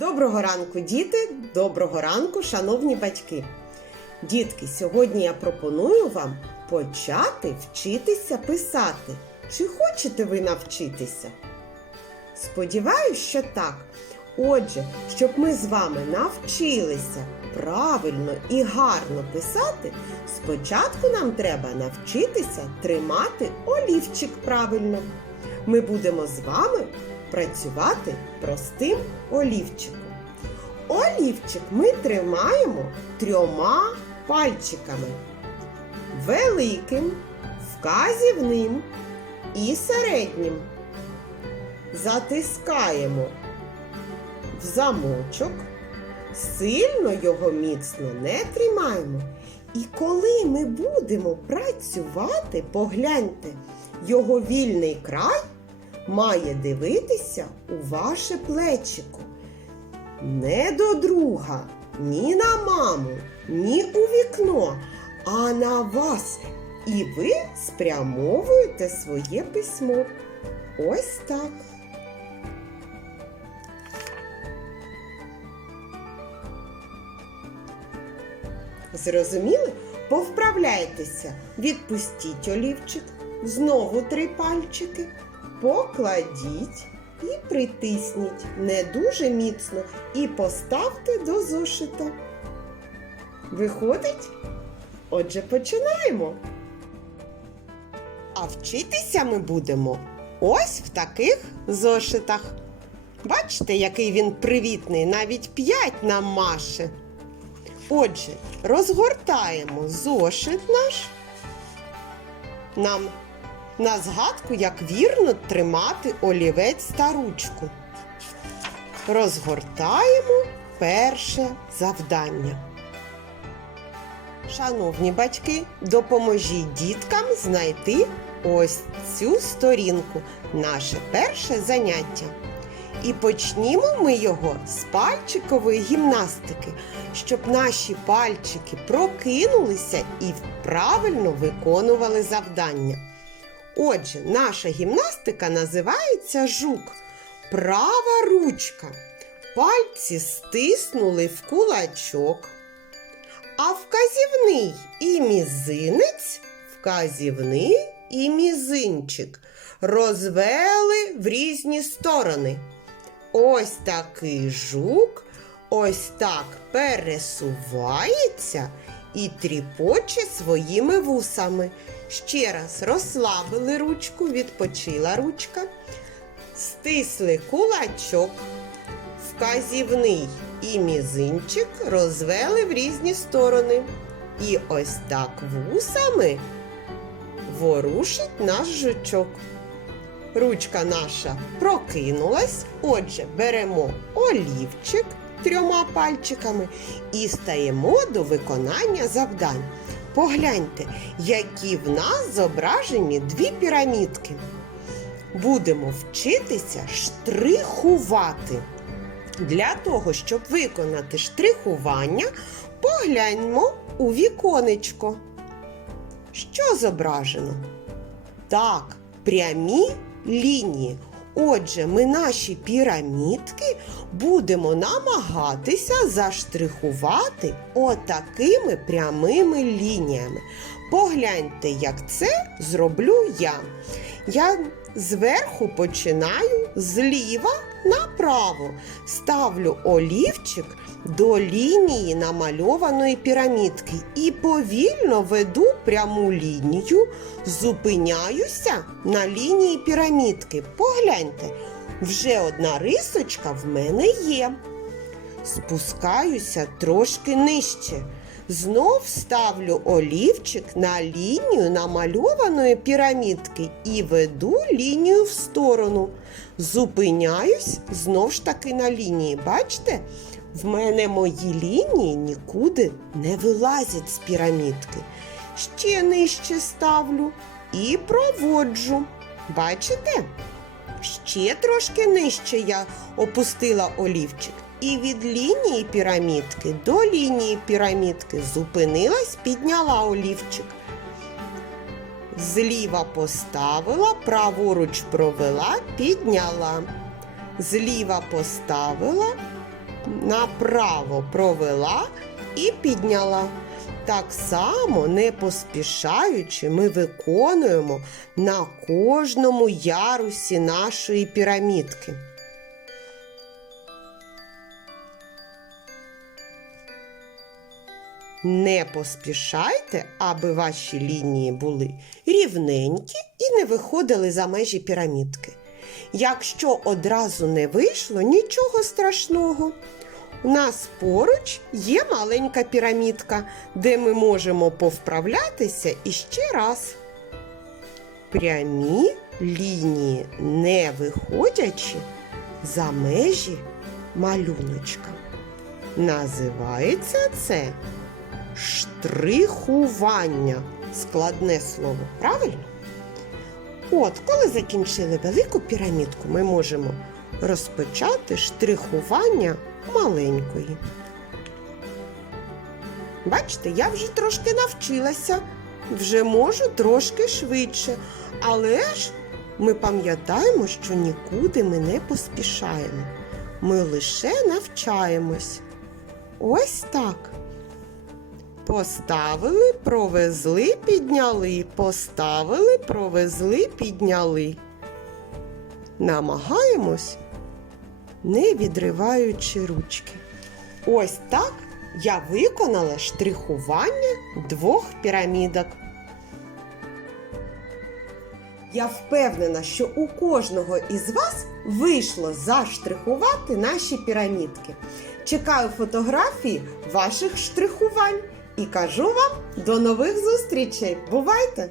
Доброго ранку, діти! Доброго ранку, шановні батьки! Дітки, сьогодні я пропоную вам почати вчитися писати. Чи хочете ви навчитися? Сподіваюсь, що так. Отже, щоб ми з вами навчилися правильно і гарно писати, спочатку нам треба навчитися тримати олівчик правильно. Ми будемо з вами працювати простим олівчиком. Олівчик ми тримаємо трьома пальчиками: великим, вказівним і середнім. Затискаємо в замочок, сильно його міцно не тримаємо. І коли ми будемо працювати, погляньте, його вільний край має дивитися у ваше плечико. Не до друга, ні на маму, ні у вікно, а на вас. І ви спрямовуєте своє письмо. Ось так. Зрозуміли? Повправляйтеся, відпустіть олівчик, знову три пальчики, покладіть і притисніть не дуже міцно і поставте до зошита. Виходить? Отже, починаємо. А вчитися ми будемо ось в таких зошитах. Бачите, який він привітний, навіть п'ять нам маше. Отже, розгортаємо зошит наш. Нам на згадку, як вірно тримати олівець та ручку. Розгортаємо перше завдання. Шановні батьки, допоможіть діткам знайти ось цю сторінку, наше перше заняття. І почнімо ми його з пальчикової гімнастики, щоб наші пальчики прокинулися і правильно виконували завдання. Отже, наша гімнастика називається жук. Права ручка. Пальці стиснули в кулачок, а вказівний і мізинець, вказівний і мізинчик розвели в різні сторони. Ось такий жук ось так пересувається і тріпоче своїми вусами. Ще раз розслабили ручку, відпочила ручка, стисли кулачок, вказівний і мізинчик розвели в різні сторони. І ось так вусами ворушить наш жучок. Ручка наша прокинулась. Отже, беремо олівчик трьома пальчиками і стаємо до виконання завдань. Погляньте, які в нас зображені дві пірамідки. Будемо вчитися штрихувати. Для того, щоб виконати штрихування, погляньмо у віконечко. Що зображено? Так, прямі лінії. Отже, ми наші пірамідки будемо намагатися заштрихувати отакими прямими лініями. Погляньте, як це зроблю я. Я зверху починаю зліва направо. Ставлю олівчик до лінії намальованої пірамідки і повільно веду пряму лінію, зупиняюся на лінії пірамідки. Погляньте, вже одна рисочка в мене є. Спускаюся трошки нижче. Знов ставлю олівчик на лінію намальованої пірамідки і веду лінію в сторону. Зупиняюсь знов ж таки на лінії. Бачите? В мене мої лінії нікуди не вилазять з пірамідки. Ще нижче ставлю і проводжу. Бачите? Ще трошки нижче я опустила олівчик. І від лінії пірамідки до лінії пірамідки зупинилась, підняла олівчик. Зліва поставила, праворуч провела, підняла. Зліва поставила, направо провела і підняла. Так само, не поспішаючи, ми виконуємо на кожному ярусі нашої пірамідки. Не поспішайте, аби ваші лінії були рівненькі і не виходили за межі пірамідки. Якщо одразу не вийшло, нічого страшного. У нас поруч є маленька пірамідка, де ми можемо повправлятися іще раз. Прямі лінії, не виходячи за межі малюночка. Називається це штрихування. Складне слово, правильно? От, коли закінчили велику пірамідку, ми можемо розпочати штрихування маленької. Бачите, я вже трошки навчилася, вже можу трошки швидше, але ж ми пам'ятаємо, що нікуди ми не поспішаємо. Ми лише навчаємось. Ось так. Поставили, провезли, підняли, поставили, провезли, підняли. Намагаємось, не відриваючи ручки. Ось так я виконала штрихування двох пірамідок. Я впевнена, що у кожного із вас вийшло заштрихувати наші пірамідки. Чекаю фотографії ваших штрихувань і кажу вам до нових зустрічей. Бувайте!